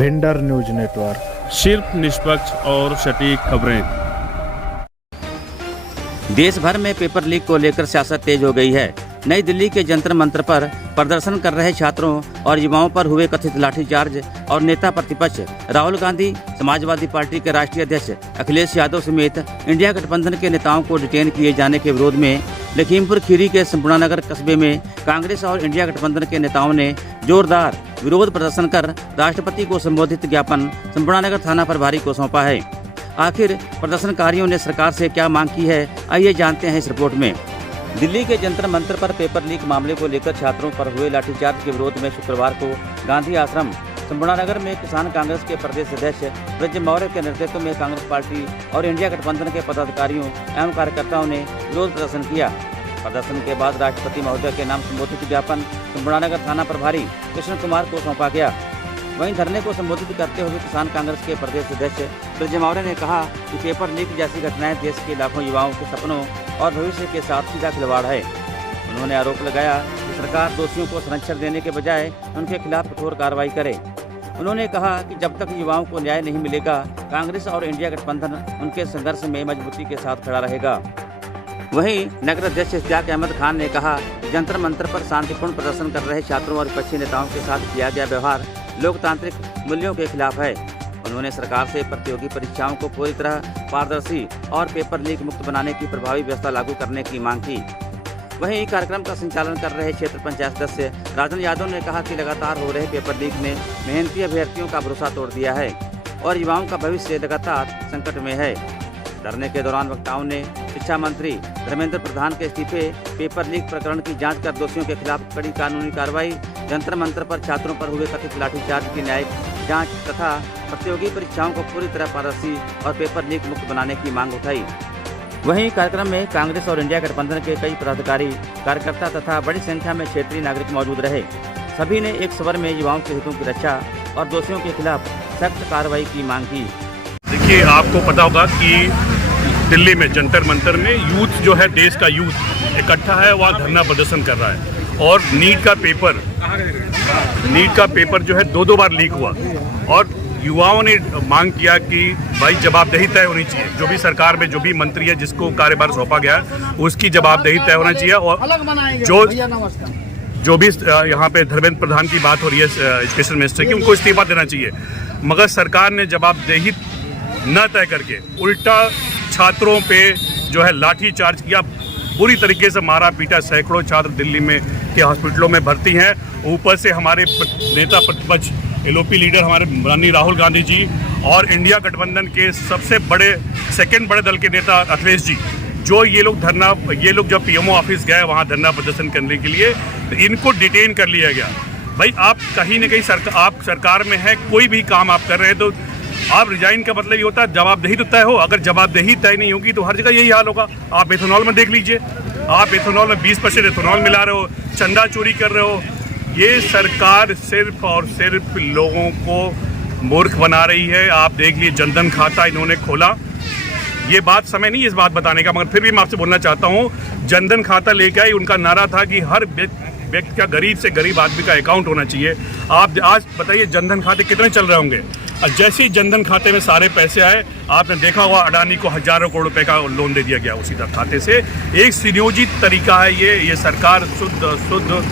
Bhinder news network, सिर्फ निष्पक्ष और सटीक खबरें। देश भर में पेपर लीक को लेकर सियासत तेज हो गई है। नई दिल्ली के जंतर मंतर पर प्रदर्शन कर रहे छात्रों और युवाओं पर हुए कथित लाठीचार्ज और नेता प्रतिपक्ष राहुल गांधी, समाजवादी पार्टी के राष्ट्रीय अध्यक्ष अखिलेश यादव समेत इंडिया गठबंधन के नेताओं को डिटेन किए जाने के विरोध में लखीमपुर खीरी के संपूर्णानगर कस्बे में कांग्रेस और इंडिया गठबंधन के नेताओं ने जोरदार विरोध प्रदर्शन कर राष्ट्रपति को संबोधित ज्ञापन संपूर्णानगर थाना प्रभारी को सौंपा है। आखिर प्रदर्शनकारियों ने सरकार से क्या मांग की है, आइए जानते हैं इस रिपोर्ट में। दिल्ली के जंतर मंतर पर पेपर लीक मामले को लेकर छात्रों पर हुए लाठीचार्ज के विरोध में शुक्रवार को गांधी आश्रम संपूर्णानगर में किसान कांग्रेस के प्रदेश अध्यक्ष ब्रज मौर्य के नेतृत्व में कांग्रेस पार्टी और इंडिया गठबंधन के पदाधिकारियों एवं कार्यकर्ताओं ने विरोध प्रदर्शन किया। प्रदर्शन के बाद राष्ट्रपति महोदय के नाम संबोधित ज्ञापन संपूर्णानगर थाना प्रभारी कृष्ण कुमार को सौंपा गया। वहीं धरने को संबोधित करते हुए किसान कांग्रेस के प्रदेश अध्यक्ष ब्रज मौर्य ने कहा कि पेपर लीक जैसी घटनाएं देश के लाखों युवाओं के सपनों और भविष्य के साथ सीधा खिलवाड़ है। उन्होंने आरोप लगाया कि सरकार दोषियों को संरक्षण देने के बजाय उनके खिलाफ कठोर कार्रवाई करे। उन्होंने कहा कि जब तक युवाओं को न्याय नहीं मिलेगा, कांग्रेस और इंडिया गठबंधन उनके संघर्ष में मजबूती के साथ खड़ा रहेगा। वहीं नगर अध्यक्ष इश्तियाक अहमद खान ने कहा कि जंतर मंतर पर शांतिपूर्ण प्रदर्शन कर रहे छात्रों और विपक्षी नेताओं के साथ किया गया व्यवहार लोकतांत्रिक मूल्यों के खिलाफ है। उन्होंने सरकार से प्रतियोगी परीक्षाओं को पूरी तरह पारदर्शी और पेपर लीक मुक्त बनाने की प्रभावी व्यवस्था लागू करने की मांग की। वहीं कार्यक्रम का संचालन कर रहे क्षेत्र पंचायत सदस्य राजन यादव ने कहा कि लगातार हो रहे पेपर लीक ने मेहनती अभ्यर्थियों का भरोसा तोड़ दिया है और युवाओं का भविष्य लगातार संकट में है। धरने के दौरान वक्ताओं ने शिक्षा मंत्री धर्मेंद्र प्रधान के इस्तीफे, पेपर लीक प्रकरण की जांच कर दोषियों के खिलाफ कड़ी कानूनी कार्रवाई, जंतर मंतर पर छात्रों पर हुए कथित लाठीचार्ज की न्यायिक जांच तथा प्रतियोगी परीक्षाओं को पूरी तरह पारदर्शी और पेपर लीक मुक्त बनाने की मांग उठाई। वहीं कार्यक्रम में कांग्रेस और इंडिया गठबंधन के कई पदाधिकारी, कार्यकर्ता तथा बड़ी संख्या में क्षेत्रीय नागरिक मौजूद रहे। सभी ने एक स्वर में युवाओं के हितों की रक्षा और दोषियों के खिलाफ सख्त कार्रवाई की मांग की। देखिए, आपको पता होगा कि दिल्ली में जंतर मंतर में यूथ जो है, देश का यूथ इकट्ठा है, वहाँ धरना प्रदर्शन कर रहा है और नीट का पेपर जो है दो बार लीक हुआ और युवाओं ने मांग किया कि भाई जवाबदेही तय होनी चाहिए। जो भी सरकार में जो भी मंत्री है जिसको कार्यभार सौंपा गया उसकी जवाबदेही तय होना चाहिए और जो भी यहाँ पे धर्मेंद्र प्रधान की बात हो रही है एजुकेशन मिनिस्टर की, उनको इस्तीफा देना चाहिए। मगर सरकार ने जवाबदेही न तय करके उल्टा छात्रों पे जो है लाठी चार्ज किया, बुरी तरीके से मारा पीटा। सैकड़ों छात्र दिल्ली में के हॉस्पिटलों में भर्ती हैं। ऊपर से हमारे नेता प्रतिपक्ष एलओपी लीडर हमारे माननीय राहुल गांधी जी और इंडिया गठबंधन के सबसे बड़े सेकंड बड़े दल के नेता अखिलेश जी, जो ये लोग जब पीएमओ ऑफिस गए वहाँ धरना प्रदर्शन करने के लिए, तो इनको डिटेन कर लिया गया। भाई आप कहीं न कहीं आप सरकार में है, कोई भी काम आप कर रहे हैं तो आप रिजाइन का मतलब ये होता है जवाबदेही तो तय हो। अगर जवाबदेही तय नहीं होगी तो हर जगह यही हाल होगा। आप एथेनॉल में देख लीजिए, आप एथेनॉल में 20% एथेनॉल मिला रहे हो, चंदा चोरी कर रहे हो। ये सरकार सिर्फ और सिर्फ लोगों को मूर्ख बना रही है। आप देख लीजिए, जनधन खाता इन्होंने खोला। ये बात समय नहीं इस बात बताने का, मगर फिर भी मैं आपसे बोलना चाहता हूँ, जनधन खाता लेकर ही उनका नारा था कि हर व्यक्ति का, गरीब से गरीब आदमी का अकाउंट होना चाहिए। आप आज बताइए जनधन खाते कितने चल रहे होंगे। और जैसे ही जनधन खाते में सारे पैसे आए, आपने देखा होगा अडानी को हजारों करोड़ रुपए का लोन दे दिया गया उसी खाते से। एक सुनियोजित तरीका है ये सरकार शुद्ध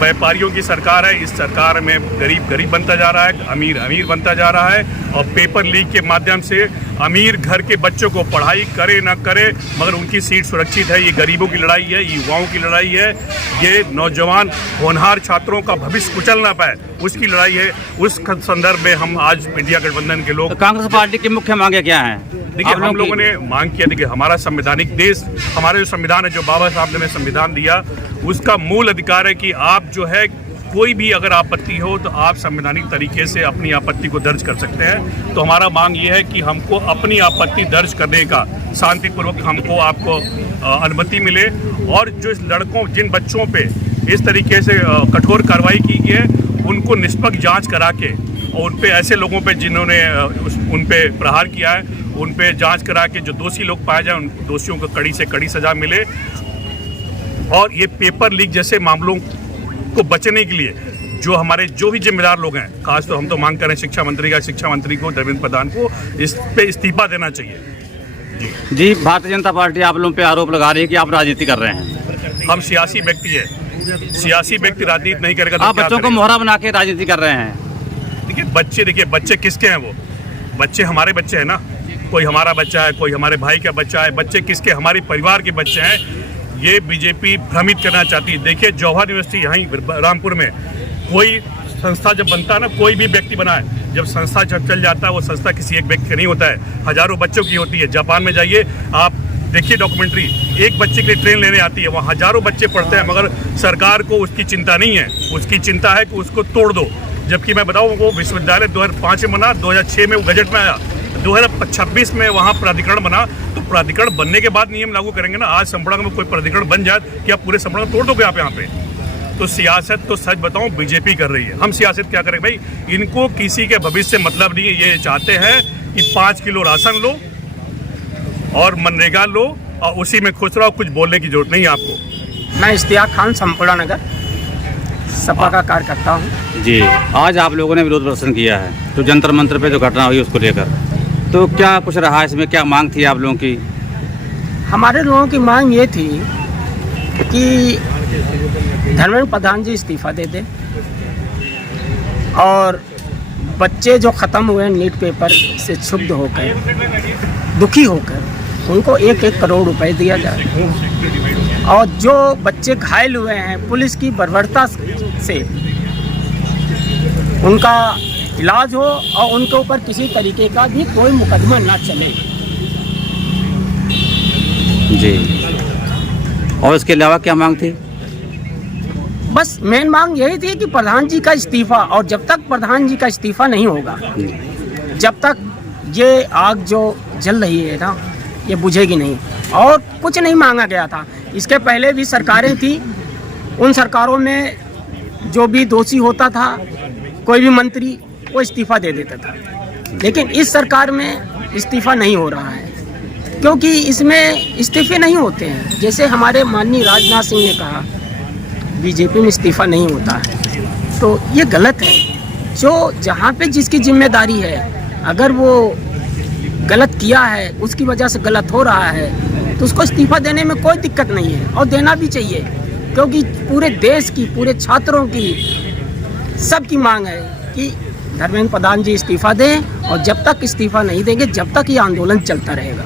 व्यापारियों की सरकार है। इस सरकार में गरीब बनता जा रहा है, अमीर बनता जा रहा है और पेपर लीक के माध्यम से अमीर घर के बच्चों को पढ़ाई करे ना करे मगर उनकी सीट सुरक्षित है। ये गरीबों की लड़ाई है, युवाओं की लड़ाई है, ये नौजवान होनहार छात्रों का भविष्य कुचल ना पाए उसकी लड़ाई है। उस संदर्भ में हम आज इंडिया गठबंधन के लोग, कांग्रेस पार्टी की मुख्य मांगे क्या हैं? देखिए, हम लोगों ने मांग किया, देखिए हमारा संवैधानिक देश, हमारा जो संविधान है, जो बाबा साहब ने हमें संविधान दिया, उसका मूल अधिकार है कि आप जो है कोई भी अगर आपत्ति हो तो आप संवैधानिक तरीके से अपनी आपत्ति को दर्ज कर सकते हैं। तो हमारा मांग ये है कि हमको अपनी आपत्ति दर्ज करने का शांतिपूर्वक आपको अनुमति मिले और जो जिन बच्चों पे इस तरीके से कठोर कार्रवाई की गई है उनको निष्पक्ष जांच करा के और उन पे ऐसे लोगों पे जिन्होंने उन पे प्रहार किया है उन पे जांच करा के जो दोषी लोग पाए जाए उन दोषियों को कड़ी से कड़ी सजा मिले। और ये पेपर लीक जैसे मामलों को बचने के लिए जो हमारे जो भी जिम्मेदार लोग हैं, खास तो हम तो मांग कर रहे हैं शिक्षा मंत्री को धर्मेंद्र प्रधान को इस पे इस्तीफा देना चाहिए। जी, भारतीय जनता पार्टी आप लोगों पे आरोप लगा रही है कि आप राजनीति कर रहे हैं। हम सियासी व्यक्ति है, सियासी व्यक्ति राजनीति नहीं करेगा तो आप क्या बच्चों को करेगा? मोहरा बना के राजनीति कर रहे हैं। देखिए बच्चे किसके हैं? वो बच्चे हमारे बच्चे हैं ना। कोई हमारा बच्चा है, कोई हमारे भाई का बच्चा है। बच्चे किसके? हमारे परिवार के बच्चे हैं। ये बीजेपी भ्रमित करना चाहती है। देखिए जौहर यूनिवर्सिटी यहीं रामपुर में कोई संस्था जब बनता है ना, कोई भी व्यक्ति बनाए, जब संस्था जब चल जाता है वो संस्था किसी एक व्यक्ति का नहीं होता है, हजारों बच्चों की होती है। जापान में जाइए आप देखिए डॉक्यूमेंट्री, एक बच्चे के लिए ट्रेन लेने आती है, वहाँ हजारों बच्चे पढ़ते हैं, मगर सरकार को उसकी चिंता नहीं है। उसकी चिंता है कि उसको तोड़ दो। जबकि मैं बताऊँ वो विश्वविद्यालय 2005 में बना, 2006 में वो गजट में आया, 2026 में वहाँ प्राधिकरण बना। तो प्राधिकरण बनने के बाद नियम लागू करेंगे ना। आज संपड़ंग में कोई प्राधिकरण बन जाए कि आप पूरे संपड़ंग तोड़ दोगे आप यहाँ पे? तो सियासत तो सच बताऊं बीजेपी कर रही है। हम सियासत क्या करें भाई? इनको किसी के भविष्य से मतलब नहीं है। ये चाहते हैं कि 5 किलो राशन लो और मनरेगा लो और उसी में खुश रहो, कुछ बोलने की जरूरत नहीं है आपको। मैं इश्तियाक खान संपुड़ा नगर सपा का कार्यकर्ता हूँ। जी, आज आप लोगों ने विरोध प्रदर्शन किया है तो जंतर मंतर पे जो घटना हुई उसको लेकर, तो क्या कुछ रहा इसमें? क्या मांग थी आप लोगों की? हमारे लोगों की मांग ये थी कि धर्मेंद्र प्रधान जी इस्तीफा दे दें और बच्चे जो ख़त्म हुए नीट पेपर से क्षुब्ध होकर, दुखी होकर, उनको 1-1 करोड़ रुपए दिया जाए और जो बच्चे घायल हुए हैं पुलिस की बर्बरता से उनका इलाज हो और उनके ऊपर किसी तरीके का भी कोई मुकदमा ना चले। जी, और इसके अलावा क्या मांग थी? बस मेन मांग यही थी कि प्रधान जी का इस्तीफा, और जब तक प्रधान जी का इस्तीफा नहीं होगा, जब तक ये आग जो जल रही है ना ये बुझेगी नहीं। और कुछ नहीं मांगा गया था। इसके पहले भी सरकारें थी, उन सरकारों में जो भी दोषी होता था कोई भी मंत्री वो इस्तीफा दे देता था, लेकिन इस सरकार में इस्तीफा नहीं हो रहा है क्योंकि इसमें इस्तीफे नहीं होते हैं। जैसे हमारे माननीय राजनाथ सिंह ने कहा बीजेपी में इस्तीफा नहीं होता है, तो ये गलत है। जो जहाँ पे जिसकी जिम्मेदारी है, अगर वो गलत किया है, उसकी वजह से गलत हो रहा है, तो उसको इस्तीफा देने में कोई दिक्कत नहीं है और देना भी चाहिए, क्योंकि पूरे देश की, पूरे छात्रों की, सबकी मांग है कि धर्मेंद्र प्रधान जी इस्तीफा दें और जब तक इस्तीफा नहीं देंगे जब तक ये आंदोलन चलता रहेगा।